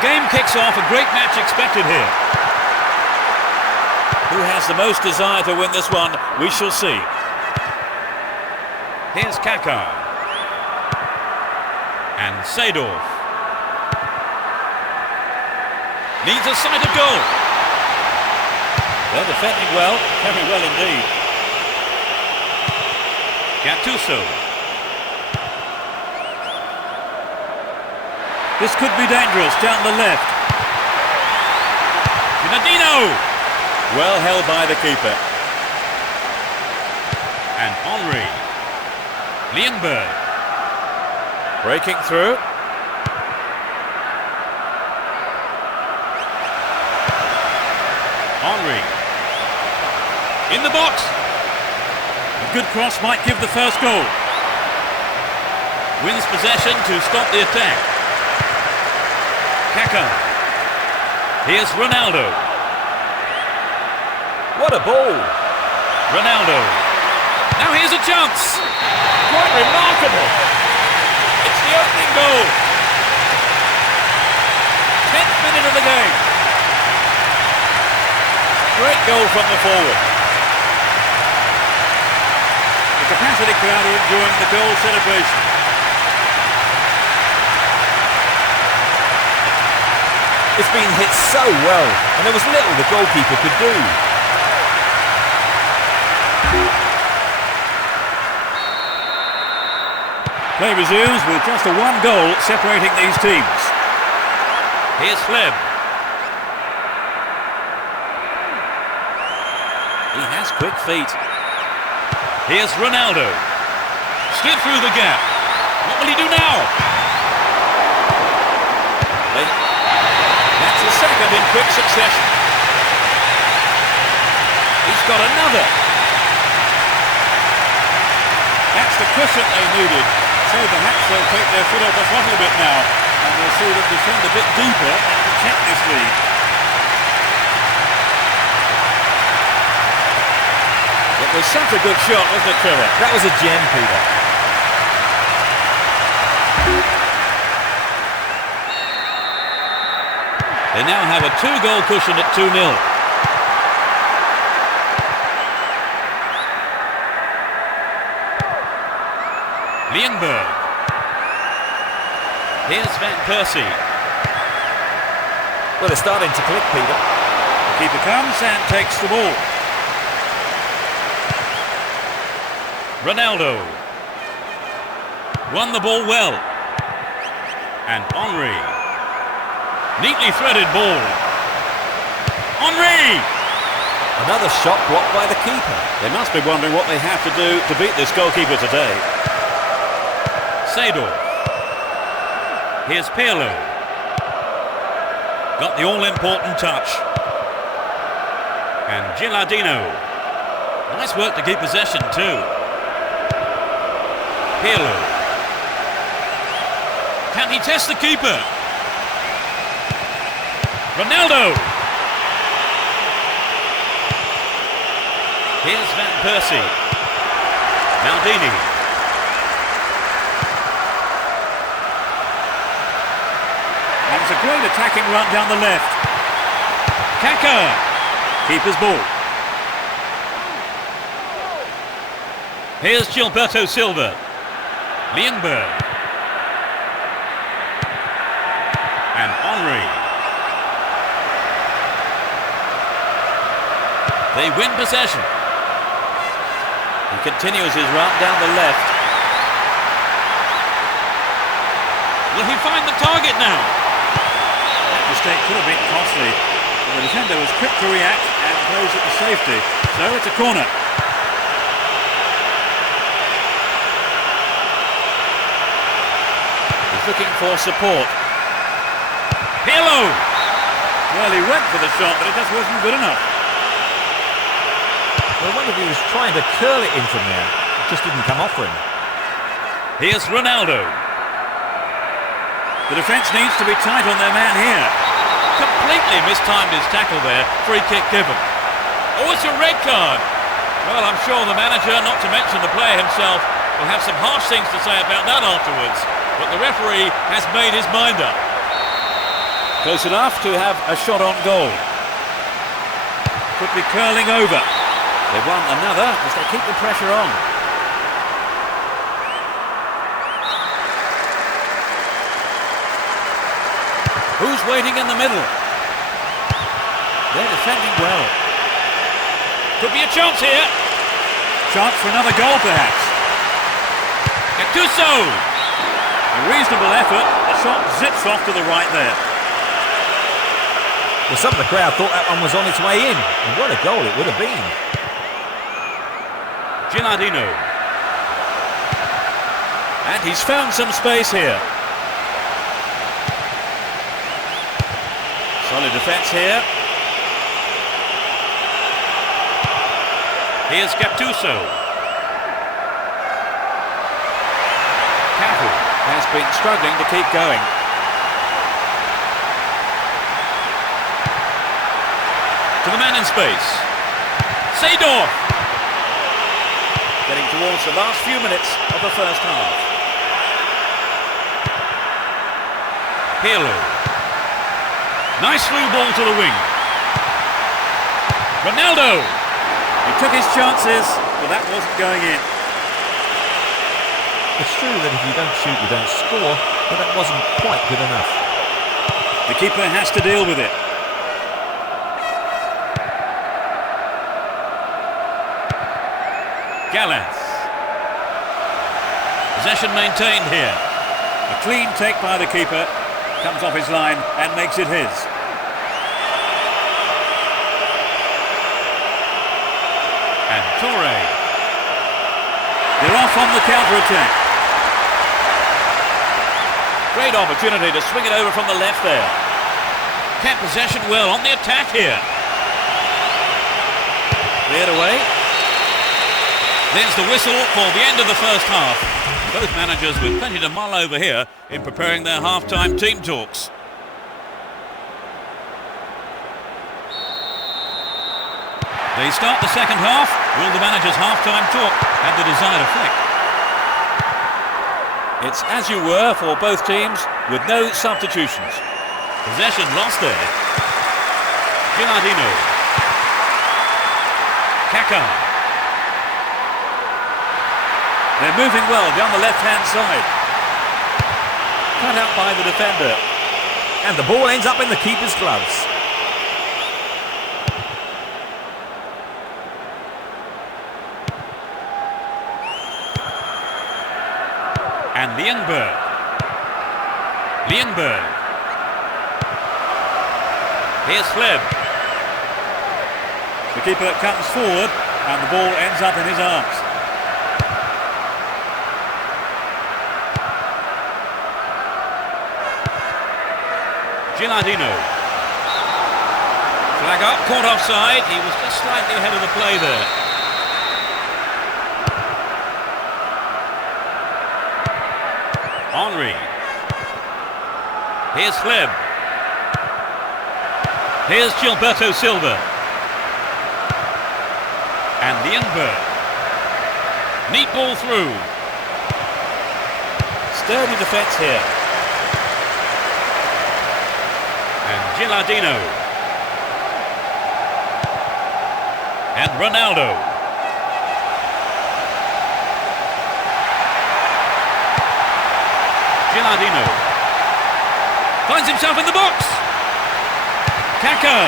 The game kicks off, a great match expected here. Who has the most desire to win this one? We shall see. Here's Kaká. And Seedorf. Needs a sight of goal. They're defending well, very well indeed. Gattuso. This could be dangerous down the left. Gnadino! Well held by the keeper. And Henry. Lienberg. Breaking through. Henry. In the box. A good cross might give the first goal. Wins possession to stop the attack. Kaká. Here's Ronaldo. What a ball! Ronaldo. Now here's a chance. Quite remarkable. It's the opening goal. 10th minute of the game. Great goal from the forward. The capacity crowd are enjoying the goal celebration. It's been hit so well, and there was little the goalkeeper could do. Play resumes with just a one goal separating these teams. Here's Fleb. He has quick feet. Here's Ronaldo. Slid through the gap. What will he do now? That's the second in quick succession. He's got another. That's the cushion they needed. So perhaps they'll take their foot off the throttle a bit now, and we'll see them defend a bit deeper and protect this lead. It was such a good shot, wasn't it, Trevor? That was a gem, Peter. They now have a 2-goal cushion at 2-0. Lienberg. Here's Van Persie. Well, they're starting to click, Peter. The keeper comes and takes the ball. Ronaldo. Won the ball well. And Henry. Neatly threaded ball. Henry! Another shot blocked by the keeper. They must be wondering what they have to do to beat this goalkeeper today. Seedorf. Here's Pirlo. Got the all-important touch. And Gnadino. Nice work to keep possession too. Pirlo. Can he test the keeper? Ronaldo. Here's Van Persie. Maldini. And it's a great attacking run down the left. Kaká. Keeper's ball. Here's Gilberto Silva. Lienberg. And Henry. They win possession. He continues his run down the left. Will he find the target now? That mistake could have been costly. The defender was quick to react and close at the safety. So it's a corner. He's looking for support. Pirlo! Well, he went for the shot, but it just wasn't good enough. Well, I wonder if he was trying to curl it in from there. It just didn't come off for him. Here's Ronaldo. The defence needs to be tight on their man here. Completely mistimed his tackle there. Free kick given. Oh, it's a red card. Well, I'm sure the manager, not to mention the player himself, will have some harsh things to say about that afterwards. But the referee has made his mind up. Close enough to have a shot on goal. Could be curling over. They want another as they keep the pressure on. Who's waiting in the middle? They're defending well. Could be a chance here. Chance for another goal perhaps. Gattuso! A reasonable effort. The shot zips off to the right there. Well, some of the crowd thought that one was on its way in. And what a goal it would have been. Gilardino. And he's found some space here. Solid defence here. Here's Gattuso. Cafu has been struggling to keep going. To the man in space. Seedorf. Getting towards the last few minutes of the first half. Pirlo. Nice through ball to the wing. Ronaldo. He took his chances, but that wasn't going in. It's true that if you don't shoot, you don't score, but that wasn't quite good enough. The keeper has to deal with it. Gallas. Possession maintained here. A clean take by the keeper. Comes off his line and makes it his. And Torre. They're off on the counter-attack. Great opportunity to swing it over from the left there. Kept possession well on the attack here. Cleared away. There's the whistle for the end of the first half. Both managers with plenty to mull over here in preparing their half-time team talks. They start the second half. Will the manager's half-time talk have the desired effect? It's as you were for both teams with no substitutions. Possession lost there. Gilardino. Kaká. They're moving well down the left-hand side. Cut out by the defender. And the ball ends up in the keeper's gloves. And Lienberg. Here's Fleb. The keeper comes forward and the ball ends up in his arms. Gilardino. Flag up, caught offside. He was just slightly ahead of the play there. Henry. Here's Fleb. Here's Gilberto Silva. And Lienberg. Neat ball through. Sturdy defence here. And Gilardino. And Ronaldo. Gilardino. Finds himself in the box. Kaká.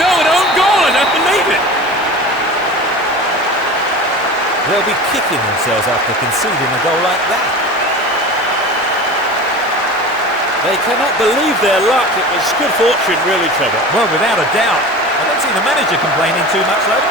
No, an own goal, I don't believe it. They'll be kicking themselves after conceding a goal like that. They cannot believe their luck. It was good fortune, really, Trevor. Well, without a doubt. I don't see the manager complaining too much, though.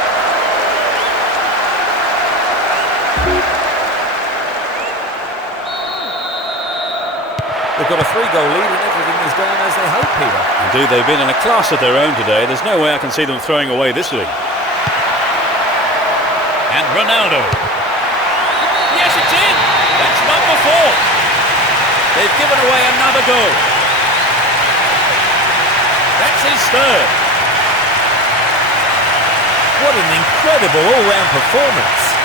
They've got a 3-goal lead and everything is going as they hope, Peter. Indeed, they've been in a class of their own today. There's no way I can see them throwing away this lead. And Ronaldo. Yes, it's in. That's number 4. They've given away another goal. That's his third. What an incredible all-round performance.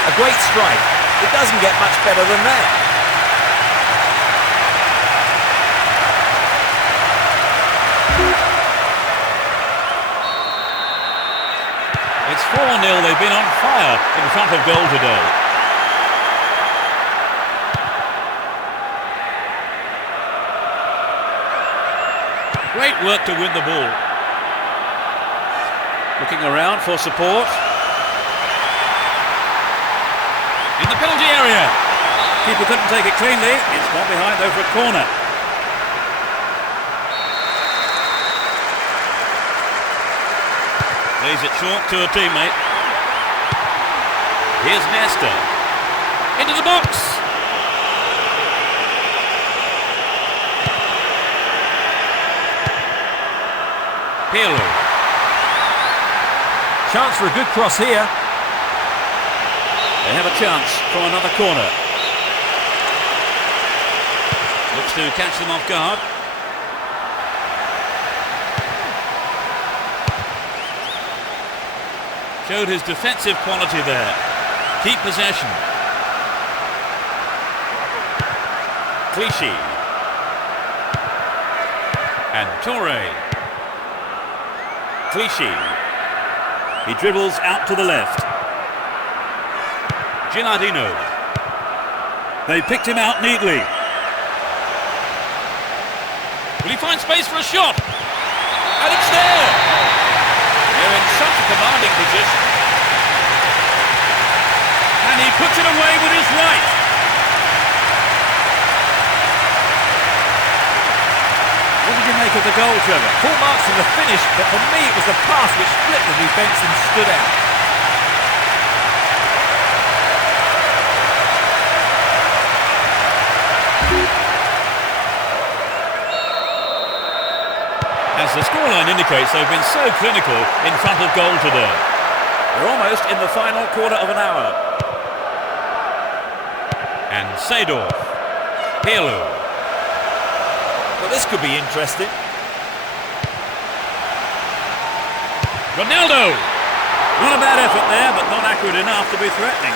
A great strike. It doesn't get much better than that. It's 4-0. They've been on fire in front of goal today. Great work to win the ball. Looking around for support. In the penalty area. Keeper couldn't take it cleanly. It's gone behind over a corner. Lays it short to a teammate. Here's Nesta. Into the box. Pirlo. Chance for a good cross here. They have a chance for another corner. Looks to catch them off guard. Showed his defensive quality there. Keep possession. Clichy. And Torre. Clichy. He dribbles out to the left. Gilardino. They picked him out neatly. Will he find space for a shot? And it's there! They're in such a commanding position. And he puts it away with his right. What did you make of the goal, Trevor? Full marks from the finish, but for me it was the pass which split the defence and stood out. As the scoreline indicates, they've been so clinical in front of goal today. We're almost in the final quarter of an hour. And Seedorf. Pirlo. Well, this could be interesting. Ronaldo! Not a bad effort there, but not accurate enough to be threatening.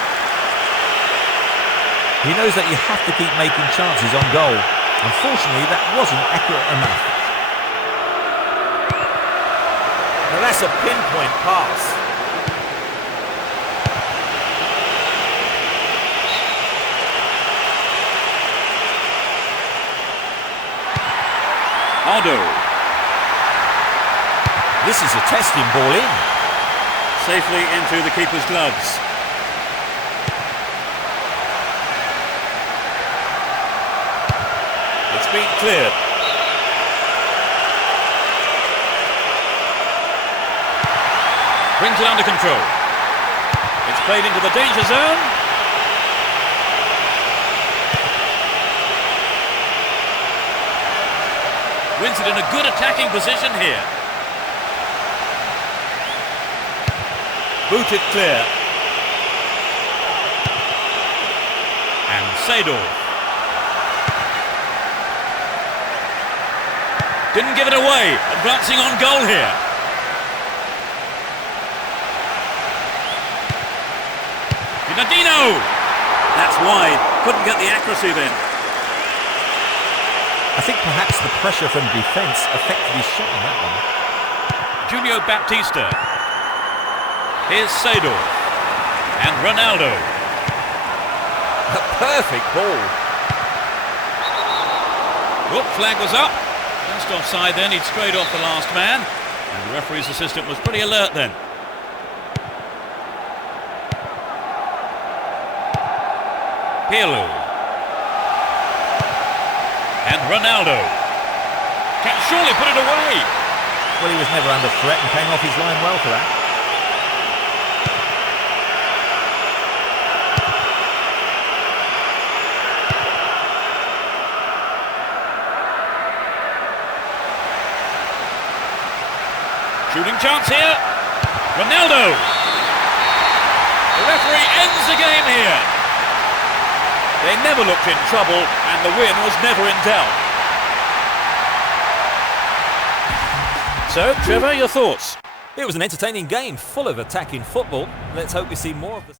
He knows that you have to keep making chances on goal. Unfortunately, that wasn't accurate enough. Now that's a pinpoint pass. Aldo. This is a testing ball in. Safely into the keeper's gloves. It's been cleared. Brings it under control. It's played into the danger zone. Wins it in a good attacking position here. Booted clear. And Seedorf. Didn't give it away. Advancing on goal here. Gilardino! That's wide. Couldn't get the accuracy then. I think perhaps the pressure from defence affected his shot on that one. Julio Baptista. Here's Seedorf. And Ronaldo. A perfect ball. Good, flag was up. Just offside then, he'd strayed off the last man. And the referee's assistant was pretty alert then. Pirlo. And Ronaldo. Can surely put it away. Well, he was never under threat and came off his line well for that. Shooting chance here. Ronaldo. The referee ends the game here. They never looked in trouble and the win was never in doubt. So, Trevor, your thoughts? It was an entertaining game, full of attacking football. Let's hope we see more of the